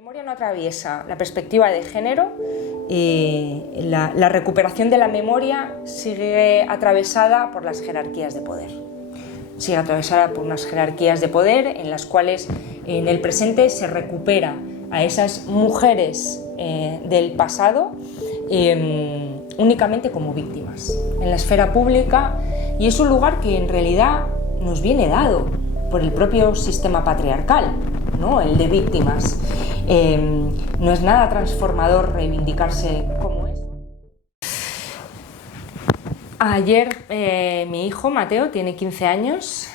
La memoria no atraviesa la perspectiva de género, la recuperación de la memoria sigue atravesada por las jerarquías de poder. Sigue atravesada por unas jerarquías de poder en las cuales en el presente se recupera a esas mujeres del pasado únicamente como víctimas en la esfera pública, y es un lugar que en realidad nos viene dado por el propio sistema patriarcal, ¿no? El de víctimas. No es nada transformador reivindicarse como es. Ayer mi hijo Mateo, tiene 15 años,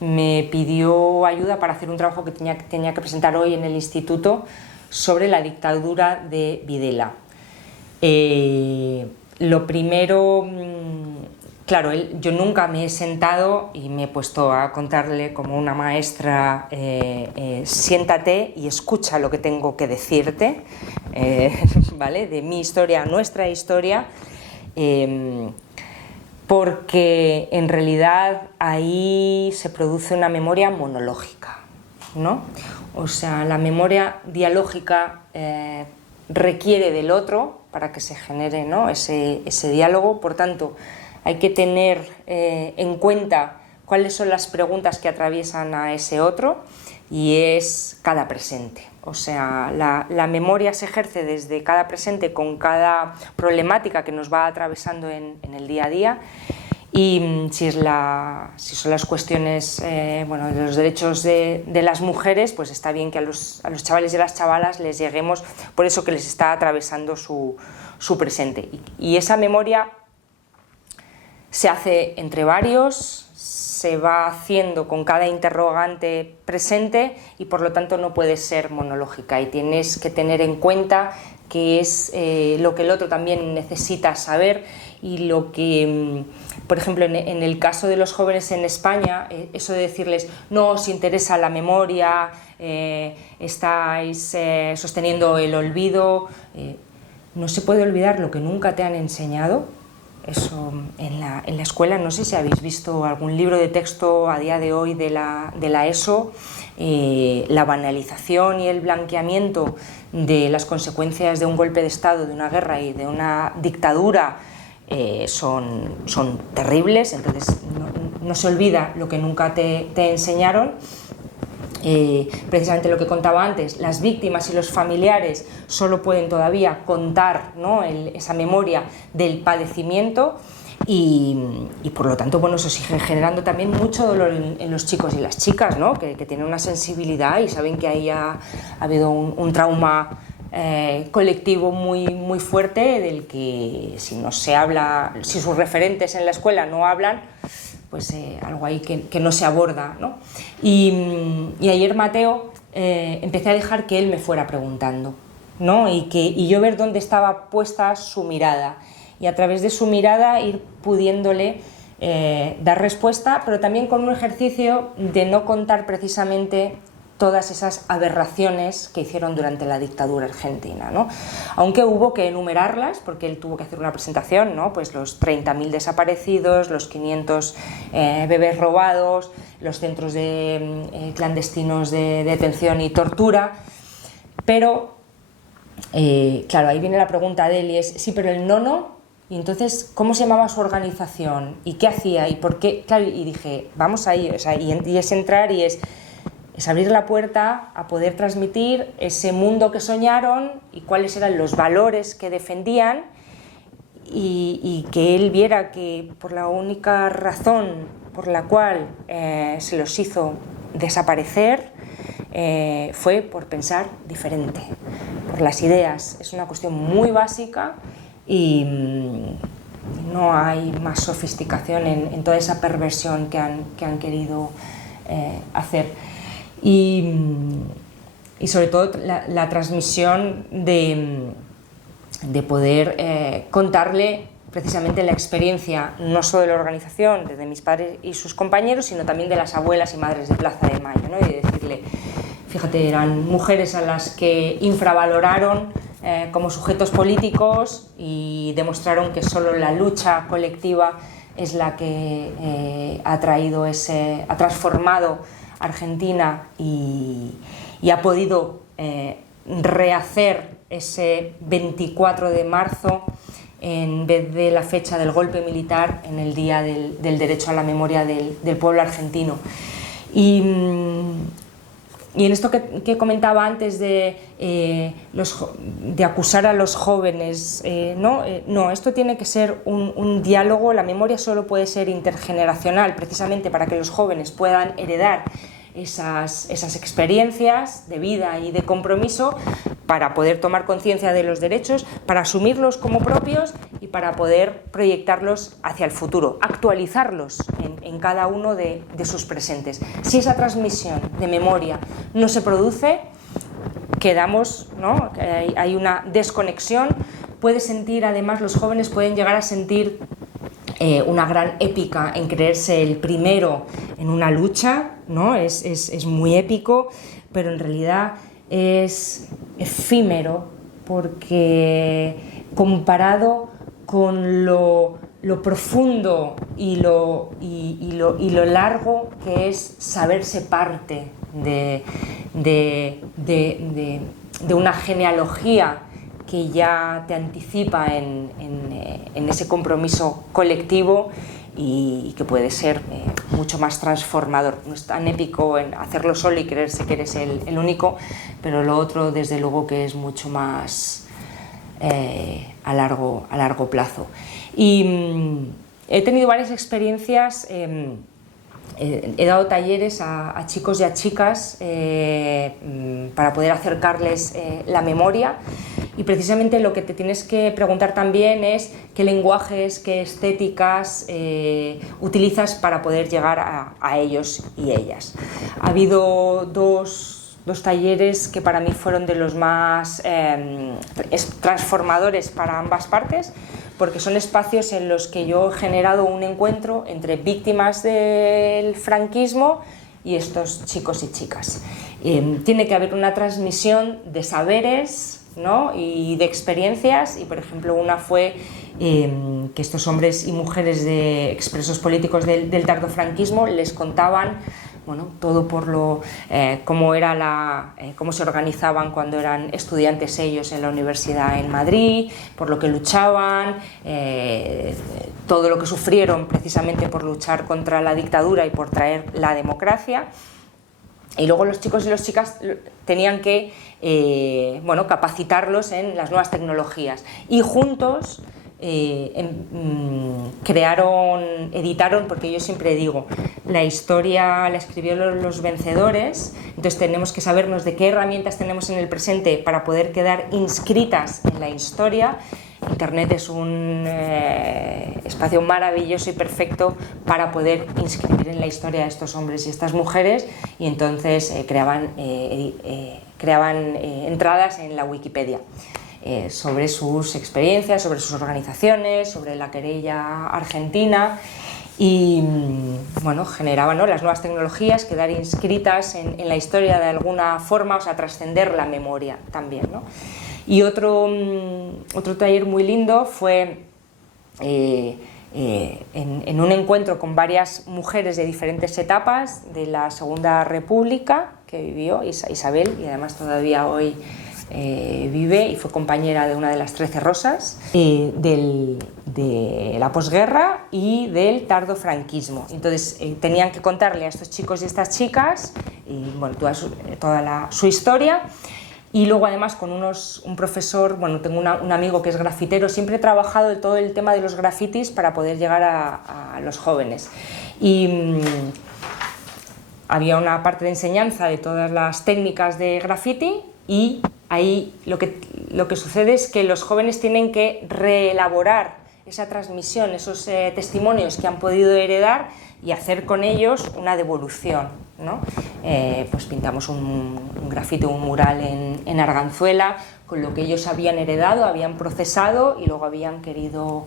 me pidió ayuda para hacer un trabajo que tenía que presentar hoy en el instituto sobre la dictadura de Videla. Lo primero, claro, yo nunca me he sentado y me he puesto a contarle como una maestra, siéntate y escucha lo que tengo que decirte, ¿vale? De mi historia, nuestra historia, porque en realidad ahí se produce una memoria monológica, ¿no? O sea, la memoria dialógica requiere del otro para que se genere, ¿no? ese diálogo. Por tanto, hay que tener en cuenta cuáles son las preguntas que atraviesan a ese otro, y es cada presente. O sea, la memoria se ejerce desde cada presente con cada problemática que nos va atravesando en el día a día. Y si son las cuestiones bueno, de los derechos de las mujeres, pues está bien que a los chavales y a las chavalas les lleguemos por eso que les está atravesando su presente. Y esa memoria se hace entre varios, se va haciendo con cada interrogante presente, y por lo tanto no puede ser monológica, y tienes que tener en cuenta que es lo que el otro también necesita saber, y lo que, por ejemplo, en el caso de los jóvenes en España, eso de decirles no os interesa la memoria, estáis sosteniendo el olvido, no se puede olvidar lo que nunca te han enseñado. Eso en la escuela, no sé si habéis visto algún libro de texto a día de hoy de la ESO, la banalización y el blanqueamiento de las consecuencias de un golpe de Estado, de una guerra y de una dictadura son terribles. Entonces no se olvida lo que nunca te enseñaron. Precisamente lo que contaba antes, las víctimas y los familiares solo pueden todavía contar, ¿no? esa memoria del padecimiento, y por lo tanto, bueno, eso sigue generando también mucho dolor en los chicos y las chicas, ¿no? que tienen una sensibilidad y saben que ahí ha habido un trauma colectivo muy fuerte, del que si no se habla, si sus referentes en la escuela no hablan, pues algo ahí que no se aborda, ¿no? Y ayer Mateo empecé a dejar que él me fuera preguntando, ¿no? y yo ver dónde estaba puesta su mirada, y a través de su mirada ir pudiéndole dar respuesta, pero también con un ejercicio de no contar precisamente todas esas aberraciones que hicieron durante la dictadura argentina, ¿no? Aunque hubo que enumerarlas, porque él tuvo que hacer una presentación, ¿no? Pues los 30.000 desaparecidos, los 500 bebés robados, los centros clandestinos de detención y tortura. Pero, claro, ahí viene la pregunta de él, y es, sí, pero el nono, y entonces, ¿cómo se llamaba su organización? ¿Y qué hacía? ¿Y por qué? Claro, y dije, vamos ahí, o sea, y es entrar y es abrir la puerta a poder transmitir ese mundo que soñaron y cuáles eran los valores que defendían, y que él viera que por la única razón por la cual se los hizo desaparecer fue por pensar diferente, por las ideas. Es una cuestión muy básica, y no hay más sofisticación en toda esa perversión que han querido hacer. Y sobre todo la transmisión de poder contarle precisamente la experiencia, no solo de la organización, desde mis padres y sus compañeros, sino también de las abuelas y madres de Plaza de Mayo, ¿no? Y decirle, fíjate, eran mujeres a las que infravaloraron como sujetos políticos, y demostraron que solo la lucha colectiva es la que ha transformado Argentina y y ha podido rehacer ese 24 de marzo en vez de la fecha del golpe militar en el Día del Derecho a la Memoria del pueblo argentino. Y en esto que comentaba antes de acusar a los jóvenes, no, esto tiene que ser un diálogo. La memoria solo puede ser intergeneracional, precisamente para que los jóvenes puedan heredar esas experiencias de vida y de compromiso, para poder tomar conciencia de los derechos, para asumirlos como propios y para poder proyectarlos hacia el futuro, actualizarlos en cada uno de sus presentes. Si esa transmisión de memoria no se produce, quedamos, ¿no? Hay una desconexión. Los jóvenes pueden llegar a sentir una gran épica en creerse el primero en una lucha, ¿no? Es muy épico, pero en realidad es efímero, porque comparado con lo profundo y lo largo que es saberse parte de una genealogía que ya te anticipa en ese compromiso colectivo y que puede ser mucho más transformador. No es tan épico en hacerlo solo y creerse que eres el único, pero lo otro desde luego que es mucho más a largo plazo. Y he tenido varias experiencias. He dado talleres a chicos y a chicas para poder acercarles la memoria, y precisamente lo que te tienes que preguntar también es qué lenguajes, qué estéticas utilizas para poder llegar a ellos y ellas. Ha habido dos talleres que para mí fueron de los más transformadores para ambas partes, porque son espacios en los que yo he generado un encuentro entre víctimas del franquismo y estos chicos y chicas. Tiene que haber una transmisión de saberes, ¿no? Y de experiencias, y por ejemplo una fue que estos hombres y mujeres de expresos políticos del tardofranquismo les contaban, bueno, todo por cómo se organizaban cuando eran estudiantes ellos en la universidad en Madrid, por lo que luchaban, todo lo que sufrieron precisamente por luchar contra la dictadura y por traer la democracia. Y luego los chicos y las chicas tenían que capacitarlos en las nuevas tecnologías, y juntos editaron, porque yo siempre digo, la historia la escribieron los vencedores, entonces tenemos que sabernos de qué herramientas tenemos en el presente para poder quedar inscritas en la historia. Internet es un espacio maravilloso y perfecto para poder inscribir en la historia a estos hombres y estas mujeres, y entonces creaban entradas en la Wikipedia sobre sus experiencias, sobre sus organizaciones, sobre la querella argentina, y bueno, generaban, ¿no?, las nuevas tecnologías, quedar inscritas en la historia de alguna forma, o sea, trascender la memoria también, ¿no? Y otro taller muy lindo fue en un encuentro con varias mujeres de diferentes etapas de la Segunda República que vivió Isabel, y además todavía hoy vive, y fue compañera de una de las 13 Rosas, de la posguerra y del tardofranquismo. Entonces tenían que contarle a estos chicos y estas chicas toda su historia. Y luego además con un profesor, tengo un amigo que es grafitero, siempre he trabajado todo el tema de los grafitis para poder llegar a los jóvenes. Y había una parte de enseñanza de todas las técnicas de graffiti, y ahí lo que sucede es que los jóvenes tienen que reelaborar esa transmisión, esos testimonios que han podido heredar, y hacer con ellos una devolución, ¿no? Pues pintamos un grafito, un mural en Arganzuela con lo que ellos habían heredado, habían procesado y luego habían querido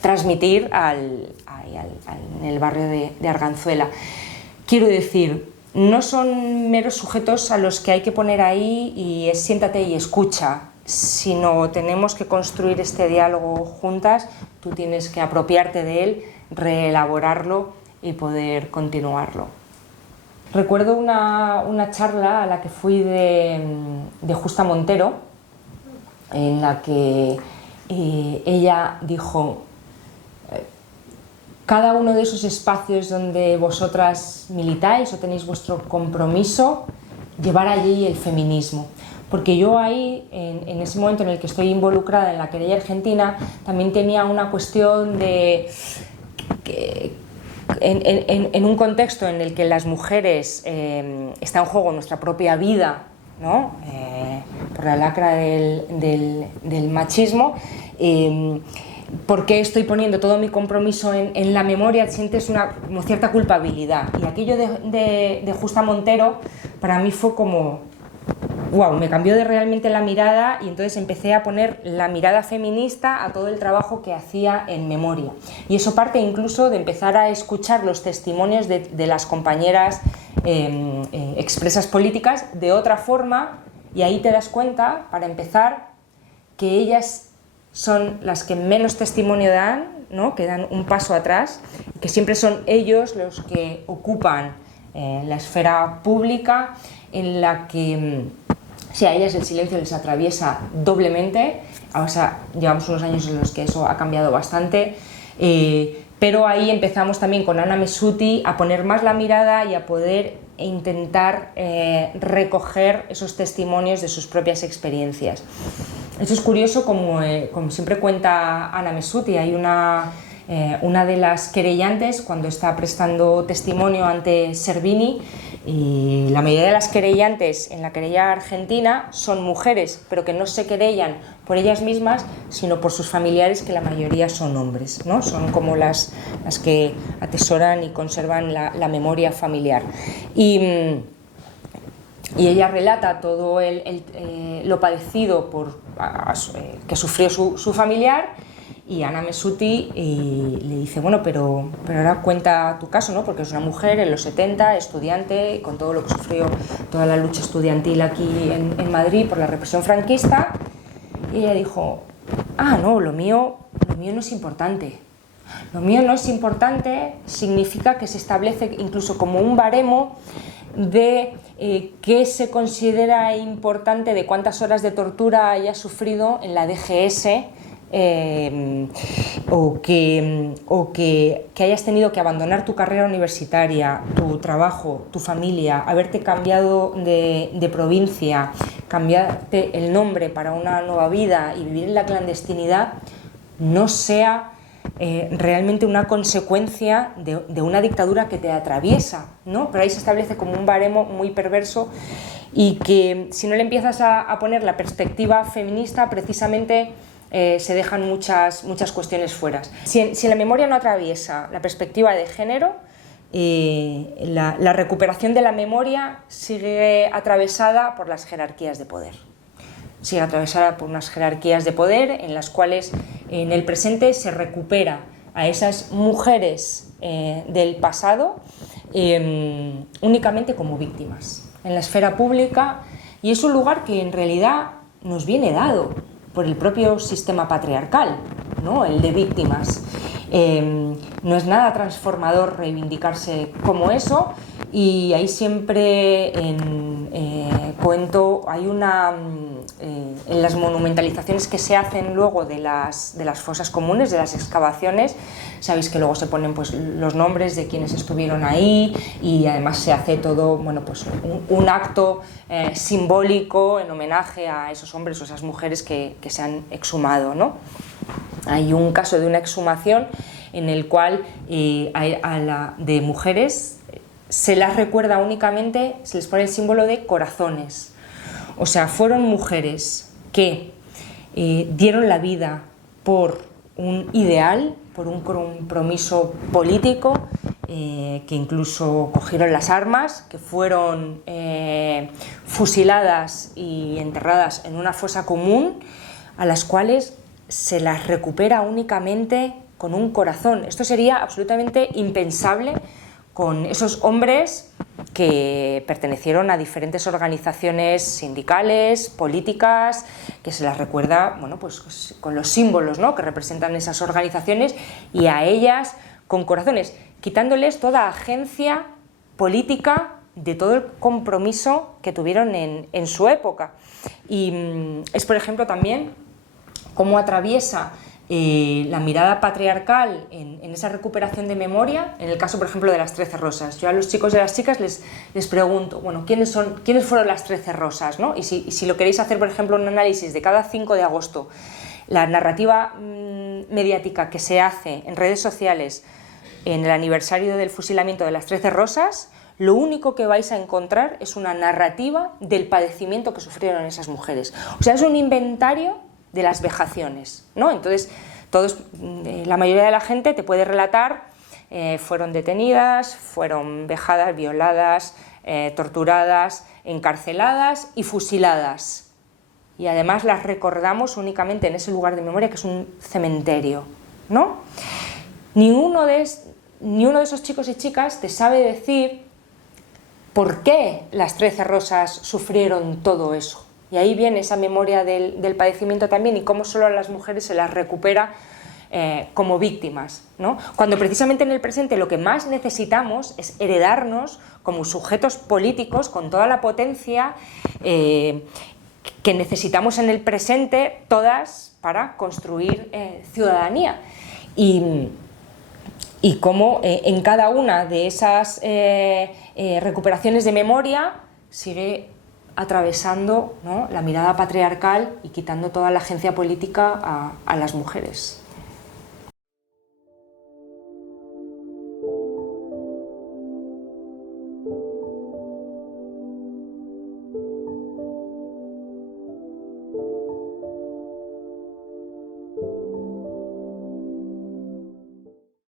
transmitir en el barrio de Arganzuela. Quiero decir, no son meros sujetos a los que hay que poner ahí y es siéntate y escucha, sino tenemos que construir este diálogo juntas. Tú tienes que apropiarte de él, reelaborarlo y poder continuarlo. Recuerdo una charla a la que fui de Justa Montero, en la que ella dijo: cada uno de esos espacios donde vosotras militáis o tenéis vuestro compromiso, llevar allí el feminismo. Porque yo ahí, en ese momento en el que estoy involucrada en la querella argentina, también tenía una cuestión de que en un contexto en el que las mujeres está en juego nuestra propia vida, ¿no? Por la lacra del machismo, ¿por qué estoy poniendo todo mi compromiso en la memoria? Sientes como cierta culpabilidad. Y aquello de Justa Montero para mí fue como wow, me cambió realmente la mirada, y entonces empecé a poner la mirada feminista a todo el trabajo que hacía en memoria. Y eso parte incluso de empezar a escuchar los testimonios de las compañeras expresas políticas de otra forma, y ahí te das cuenta, para empezar, que ellas son las que menos testimonio dan, ¿no? Que dan un paso atrás, que siempre son ellos los que ocupan la esfera pública, en la que si a ellas el silencio les atraviesa doblemente. O sea, llevamos unos años en los que eso ha cambiado bastante, pero ahí empezamos también con Ana Messuti a poner más la mirada y a poder intentar recoger esos testimonios de sus propias experiencias. Eso es curioso, como siempre cuenta Ana Messuti. Hay una de las querellantes, cuando está prestando testimonio ante Servini, y la mayoría de las querellantes en la querella argentina son mujeres, pero que no se querellan por ellas mismas, sino por sus familiares, que la mayoría son hombres, ¿no? Son como las que atesoran y conservan la memoria familiar. Y ella relata todo lo padecido que sufrió su familiar. Y Ana Messuti le dice: bueno, pero ahora cuenta tu caso, ¿no? Porque es una mujer en los 70, estudiante, con todo lo que sufrió, toda la lucha estudiantil aquí en Madrid por la represión franquista. Y ella dijo: no, lo mío no es importante. Lo mío no es importante significa que se establece incluso como un baremo de qué se considera importante, de cuántas horas de tortura hayas sufrido en la DGS, o que hayas tenido que abandonar tu carrera universitaria, tu trabajo, tu familia, haberte cambiado de provincia, cambiarte el nombre para una nueva vida y vivir en la clandestinidad, no sea realmente una consecuencia de una dictadura que te atraviesa, ¿no? Pero ahí se establece como un baremo muy perverso, y que si no le empiezas a poner la perspectiva feminista, precisamente se dejan muchas cuestiones fuera. Si la memoria no atraviesa la perspectiva de género, la recuperación de la memoria sigue atravesada por las jerarquías de poder. Sigue atravesada por unas jerarquías de poder en las cuales en el presente se recupera a esas mujeres del pasado únicamente como víctimas en la esfera pública, y es un lugar que en realidad nos viene dado por el propio sistema patriarcal, ¿no? El de víctimas. No es nada transformador reivindicarse como eso, y ahí siempre cuento, hay en las monumentalizaciones que se hacen luego de las fosas comunes, de las excavaciones, sabéis que luego se ponen pues los nombres de quienes estuvieron ahí, y además se hace todo, bueno, pues un acto simbólico en homenaje a esos hombres o esas mujeres que se han exhumado, ¿no? Hay un caso de una exhumación en el cual de mujeres se las recuerda únicamente, se les pone el símbolo de corazones. O sea, fueron mujeres que dieron la vida por un ideal, por un compromiso político, que incluso cogieron las armas, que fueron fusiladas y enterradas en una fosa común, a las cuales se las recupera únicamente con un corazón. Esto sería absolutamente impensable con esos hombres que pertenecieron a diferentes organizaciones sindicales, políticas, que se las recuerda, bueno, pues con los símbolos, ¿no?, que representan esas organizaciones, y a ellas con corazones, quitándoles toda agencia política de todo el compromiso que tuvieron en su época. Y es, por ejemplo, también cómo atraviesa la mirada patriarcal en esa recuperación de memoria, en el caso, por ejemplo, de las 13 rosas. Yo a los chicos y a las chicas les pregunto, bueno, ¿quiénes fueron las 13 rosas, ¿no? Y si lo queréis hacer, por ejemplo, un análisis de cada 5 de agosto, la narrativa mediática que se hace en redes sociales en el aniversario del fusilamiento de las 13 rosas, lo único que vais a encontrar es una narrativa del padecimiento que sufrieron esas mujeres. O sea, es un inventario de las vejaciones, ¿no? Entonces, la mayoría de la gente te puede relatar, fueron detenidas, fueron vejadas, violadas, torturadas, encarceladas y fusiladas. Y además las recordamos únicamente en ese lugar de memoria que es un cementerio, ¿no? Ni uno de esos chicos y chicas te sabe decir por qué las 13 rosas sufrieron todo eso. Y ahí viene esa memoria del padecimiento también y cómo solo a las mujeres se las recupera como víctimas, ¿no? Cuando precisamente en el presente lo que más necesitamos es heredarnos como sujetos políticos con toda la potencia que necesitamos en el presente todas para construir ciudadanía. Y cómo en cada una de esas recuperaciones de memoria sigue atravesando, ¿no?, la mirada patriarcal y quitando toda la agencia política a las mujeres.